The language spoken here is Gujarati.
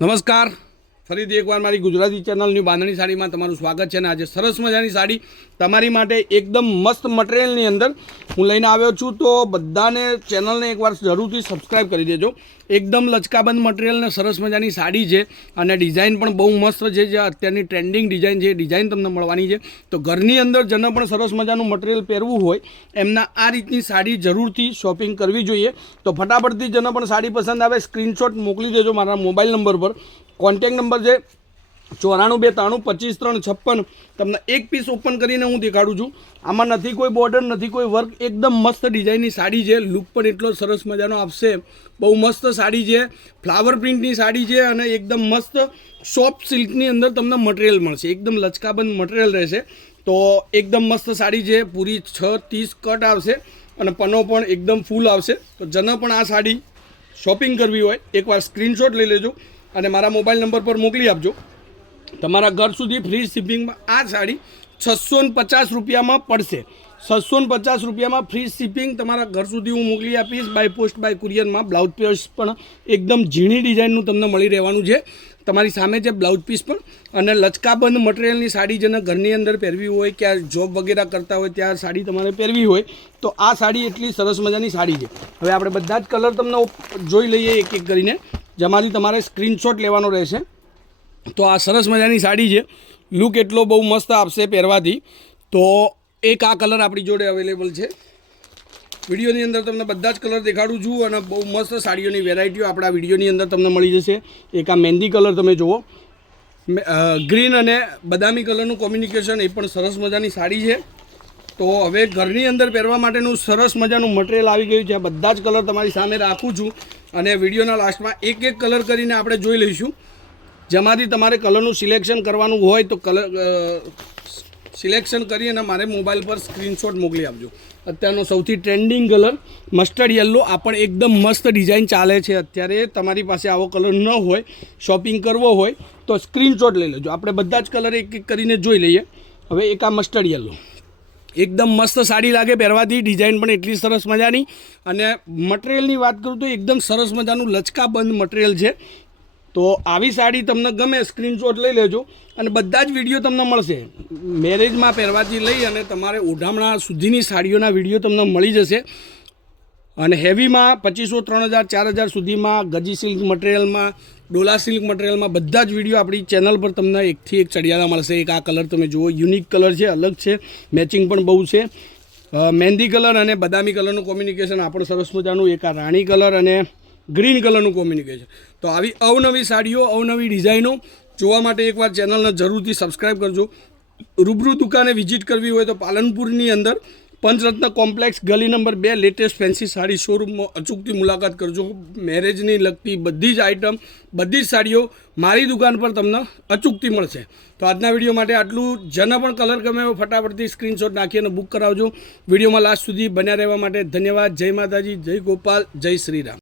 નમસ્કાર, ફરીથી એકવાર મારી ગુજરાતી ચેનલની બાંધણી સાડીમાં તમારું સ્વાગત છે. અને આજે સરસ મજાની સાડી તમારી માટે એકદમ મસ્ત મટીરિયલની અંદર હું લઈને આવ્યો છું. તો બધાને ચેનલને એકવાર જરૂરથી સબસ્ક્રાઈબ કરી દેજો. એકદમ લચકાબંધ મટીરિયલને સરસ મજાની સાડી છે અને ડિઝાઇન પણ બહુ મસ્ત છે. જે અત્યારની ટ્રેન્ડિંગ ડિઝાઇન છે એ ડિઝાઇન તમને મળવાની છે. તો ઘરની અંદર જેને પણ સરસ મજાનું મટીરિયલ પહેરવું હોય એમના આ રીતની સાડી જરૂરથી શોપિંગ કરવી જોઈએ. તો ફટાફટથી જેને પણ સાડી પસંદ આવે સ્ક્રીનશોટ મોકલી દેજો મારા મોબાઈલ નંબર પર. કોન્ટેક્ટ નંબર છે 9423255356. તમને એક પીસ ઓપન કરીને હું દેખાડું છું. આમાં નથી કોઈ બોર્ડર, નથી કોઈ વર્ક, એકદમ મસ્ત ડિઝાઇનની સાડી છે. લુક પણ એટલો સરસ મજાનો આપશે. બહુ મસ્ત સાડી છે, ફ્લાવર પ્રિન્ટની સાડી છે અને એકદમ મસ્ત સોફ્ટ સિલ્કની અંદર તમને મટીરિયલ મળશે. એકદમ લચકાબંધ મટીરિયલ રહેશે. તો એકદમ મસ્ત સાડી છે. પૂરી 6-30 કટ આવશે અને પનો પણ એકદમ ફૂલ આવશે. તો જેને પણ આ સાડી શોપિંગ કરવી હોય એકવાર સ્ક્રીનશોટ લઈ લેજો અને મારા મોબાઈલ નંબર પર મોકલી આપજો. તમારા ઘર સુધી ફ્રી શિપિંગમાં આ સાડી 650 રૂપિયામાં પડશે. 650 રૂપિયામાં ફ્રી શિપિંગ તમારા ઘર સુધી હું મોકલી આપીશ. બાય પોસ્ટ, બાય કુરિયરમાં. બ્લાઉઝ પીસ પણ એકદમ ઝીણી ડિઝાઇનનું તમને મળી રહેવાનું છે. તમારી સામે છે બ્લાઉઝ પીસ પણ. અને લચકાબંધ મટીરિયલની સાડી જેને ઘરની અંદર પહેરવી હોય, ક્યાં જોબ વગેરે કરતા હોય ત્યાં સાડી તમારે પહેરવી હોય તો આ સાડી એટલી સરસ મજાની સાડી છે. હવે આપણે બધા જ કલર તમને જોઈ લઈએ એક એક કરીને, જેમાંથી તમારે સ્ક્રીનશોટ લેવાનો રહેશે. તો આ સરસ મજાની સાડી છે. લુક એટલો બહુ મસ્ત આપશે પહેરવાથી. તો એક આ કલર આપણી જોડે અવેલેબલ છે. વિડીયોની અંદર તમને બધા જ કલર દેખાડું છું અને બહુ મસ્ત સાડીઓની વેરાયટીઓ આપણા વિડીયોની અંદર તમને મળી જશે. એક આ મહેંદી કલર તમે જુઓ, ગ્રીન અને બદામી કલરનું કોમ્બિનેશન, એ પણ સરસ મજાની સાડી છે. તો હવે ઘરની અંદર પહેરવા માટેનું સરસ મજાનું મટીરિયલ આવી ગયું છે. આ બધા જ કલર તમારી સામે રાખું છું અને વિડીયોના લાસ્ટમાં એક એક કલર કરીને આપણે જોઈ લઈશું. જેમાંથી તમારે કલરનું સિલેક્શન કરવાનું હોય તો કલર સિલેક્શન કરી અને મારે મોબાઈલ પર સ્ક્રીનશોટ મોકલી આપજો. અત્યારનો સૌથી ટ્રેન્ડિંગ કલર મસ્ટર્ડ યલો, આ પણ એકદમ મસ્ત ડિઝાઇન ચાલે છે અત્યારે. તમારી પાસે આવો કલર ન હોય, શોપિંગ કરવો હોય તો સ્ક્રીનશોટ લઈ લેજો. આપણે બધા જ કલર એક એક કરીને જોઈ લઈએ. હવે એક આ મસ્ટર્ડ યલો, એકદમ મસ્ત સાડી લાગે પહેરવાથી. ડિઝાઇન પણ એટલી સરસ મજાની. અને મટીરિયલની વાત કરું તો એકદમ સરસ મજાનું લચકાબંધ મટીરિયલ છે. તો આવી સાડી તમને ગમે સ્ક્રીનશોટ લઈ લેજો અને બધા જ વિડીયો તમને મળશે. મેરેજમાં પહેરવાથી લઈ અને તમારે ઓઢામણા સુધીની સાડીઓના વિડીયો તમને મળી જશે. અને હેવીમાં 2500, 3000, 4000 સુધીમાં, ગજી સિલ્ક મટીરિયલમાં, ડોલા સિલ્ક મટીરિયલમાં બધા જ વિડીયો આપણી ચેનલ પર તમને એકથી એક ચડિયાતા મળશે. એક આ કલર તમે જુઓ, યુનિક કલર છે, અલગ છે, મેચિંગ પણ બહુ છે. મહેંદી કલર અને બદામી કલરનું કોમ્બિનેશન આ પણ સરસ મજાનું. એક આ રાણી કલર અને ગ્રીન કલરનું કોમ્બિનેશન. તો આવી અવનવી સાડીઓ, અવનવી ડિઝાઇનો જોવા માટે એકવાર ચેનલને જરૂરથી સબસ્ક્રાઈબ કરજો. રૂબરૂ દુકાને વિઝિટ કરવી હોય તો પાલનપુરની અંદર પંચરત્ન કોમ્પ્લેક્સ ગલી નંબર 2 લેટેસ્ટ ફેન્સી સાડી શોરૂમમાં અચૂકથી મુલાકાત કરજો. મેરેજની લગતી બધી જ આઇટમ, બધી જ સાડીઓ મારી દુકાન પર તમને અચૂકથી મળશે. તો આજના વિડીયો માટે આટલું. જેને પણ કલર ગમે એવો ફટાફટથી સ્ક્રીનશોટ નાખી અને બુક કરાવજો. વિડીયોમાં લાસ્ટ સુધી બન્યા રહેવા માટે ધન્યવાદ. જય માતાજી, જય ગોપાલ, જય શ્રીરામ.